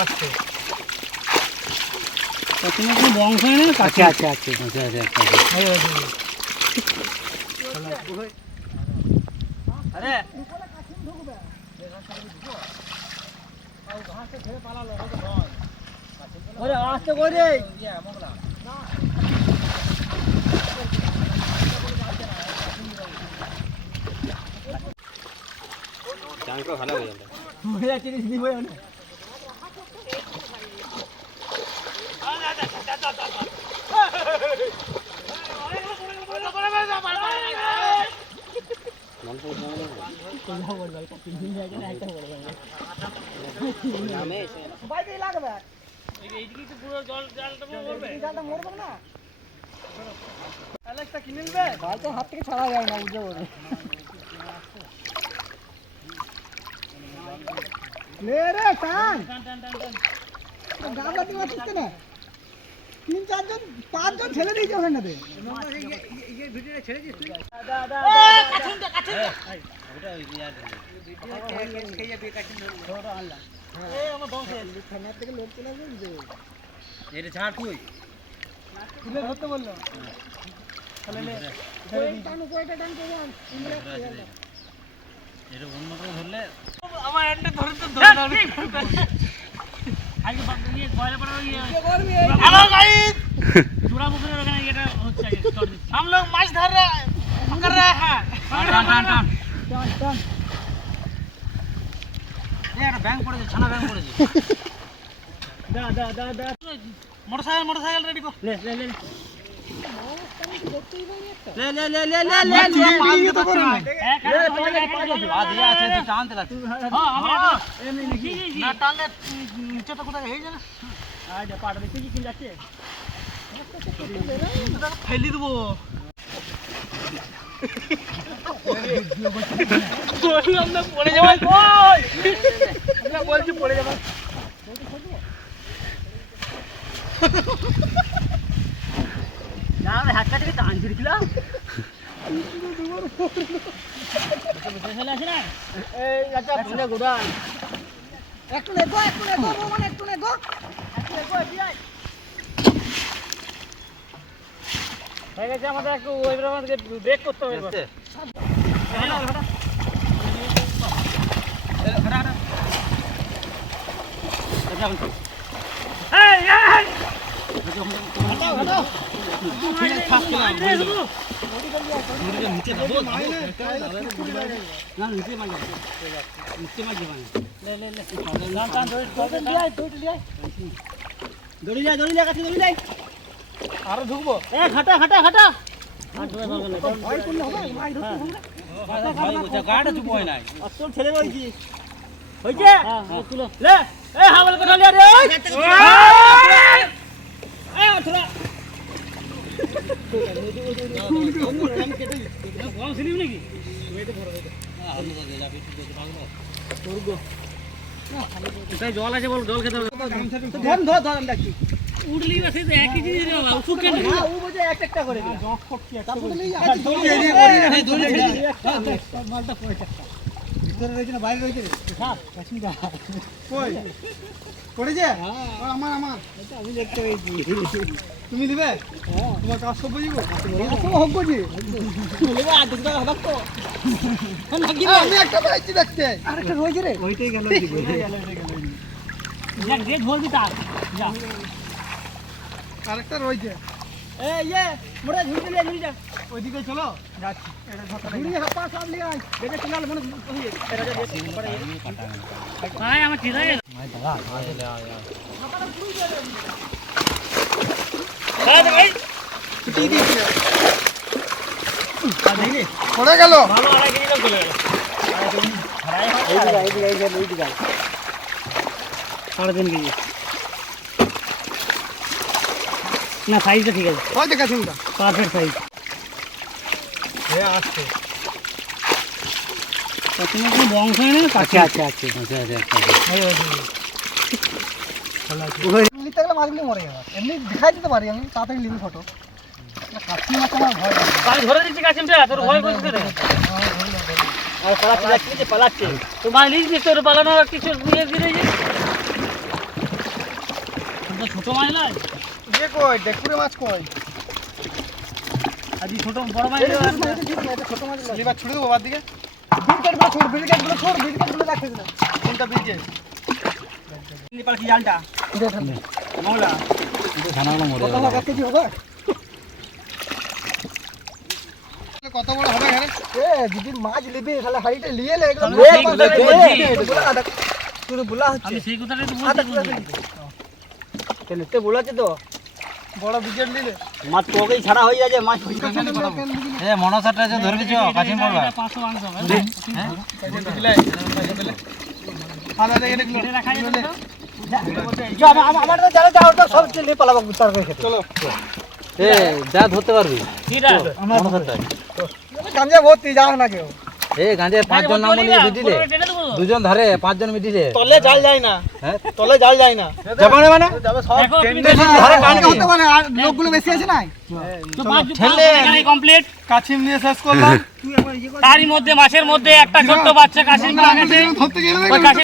আসছে তোমার কোনো বংশ হয় না? আছে আছে আছে আরে ওরে আসতে করে ভালো হয়ে যাবে মজা জিনিস নিব না হাত থেকে ছাড়া যায় না বুঝতে পারবে তিন চারজন পাঁচজন ছেলে দিয়েছে ওখানে ধরতে বললো আমার একটা ধরে তো हम लोग माछ धर रहे पकड़ रहे हैं बैंक पड़े छाना बैंक पड़े मोटरसाइकिल रेडी को ले ले ले ले ले ले ले ले ले ले तो करो दिया আছে তো টানতে লাগছে हां আমরা এমনি নাকি না টানলে নিচে তো কোথায় হয়ে যায় না আয় যা পাড়া দেখি কি যাচ্ছে ফেলি দেবো বললাম না পড়ে যাবে কই আমরা বলছি পড়ে যাবে না আমরা হাত কাটে টান দিছিলাম চলে আসে না এই আচ্ছা ভুলে গোড়া একটু লেগো মানে একটু লেগো এদিকে হয়ে গেছে আমাদের একটু ওই আমাদের ব্রেক করতে হবে আরো ঢুকবো খাটা খাটা খাটা ছেলে রয়েছি হয়েছে লে এ হাওয়াল করে রে জল আছে বল জল খেতে হবে উঠলি বাসে একই জিনিস রে বাবা উঠু কেন না ও বুঝে একটা করে জক ফটকি তারপরে নেই মালটা পড়ে একটা ভিতরে রয়েছে না বাইরে রয়েছে সাপ কাশিদা কই পড়েছে আমার এটা আমি দেখতে পেয়েছি তুমি দিবে তোমার কাজ সব বুঝিবো সব হব জি নেবে আর দুটো হবে তো নাকি আমি একটা পাইছি দেখতে আরেকটা রয়েছে রে ওইটাই গেল জি যা রে ধরবি তার যা আরেকটা রয়েছে এই ইয়ে মোড়া ঝুড়ি নিয়ে যা ওইদিকে চলো যাচ্ছি এটা ধরতে ঝুড়ি হাপা সব নিয়ে আয় দেখে চলাল মনে হই এটা যা বেশি পড়ে ভাই আমার ঠিক আছে ভাই দাদা আয় হাপাটা পুরো যাবে হ্যাঁ ভাই ছুটি দিয়েছি আর দেখি পড়ে গেল ভালো আড়াই কেজি চলে গেল এইদিকে সাড়ে 3 কেজি না সাইজটা ঠিক আছে ওই দেখা শুনটা পারফেক্ট সাইজ আসছে তোমার কোনো বংশ হয় না আছে আছে আছে মাছগুলো মরে যাবে এমনি দেখাই দিতে পারি আমি তাড়াতাড়ি লিবি ফটো কাশিম মাছ আমার ভয় আমি ধরে দিচ্ছি কাশিমটা তোর ভয় করছিস রে আর সারা পালাচ্ছে তো মাছ লিখছিস তোর পালানো কিছু নিয়ে ফিরে ছোট মাছ নয় যে কই দেখুরে মাছ কই আজ ছোট বড় মাছ ছোট মাছ লিভার ছুড়ে দেবো বাদ দিকে বিকেটগুলো ছোড় বিকেটগুলো রাখিস না কোনটা বিকেট নেপাল কি জালটা মৌলা কত বড় হবে এখানে যদি মাছ নিবি তাহলে হাড়িটা নিয়ে লে তুই বলা হচ্ছে আমি সেই কথাটাই তো বলছি তেলতে বলাছে তো বড় বিকেট নিলে মাছ তোকেই ছাড়া হয়ে যাচ্ছে মাছ এ মনসাটা যে ধরবি চো কাছে পড়বা 500 মাংস হবে আদা দেখে দেখলো কেটে রাখা যাবে তো আমার তো জানা যাও তো সব চলে পালাবো তার কাছে চলো এ যা ধরতে পারবি কিটা মনসাটা গাঞ্জা ভর্তি যাও না কেউ এ গাঁজে 5 জন নাম বলিয়ে মিডিলে দুজন ধরে 5 জন মিডিলে তলে জাল যায় না হ্যাঁ তলে জাল যায় না যাবে মানে যাবে সব দেখো, তুমি টেন্ডে দেখো, ধরে কানকে হতে পারে আর লোকগুলো বেশি আছে না তো ঠেলে কমপ্লিট কাছিম নিয়ে শেষ করলাম তারই মধ্যে মাছের মধ্যে একটা ছোট্ট বাচ্চা কাশিম ধরতে গেলে ওই কাশিম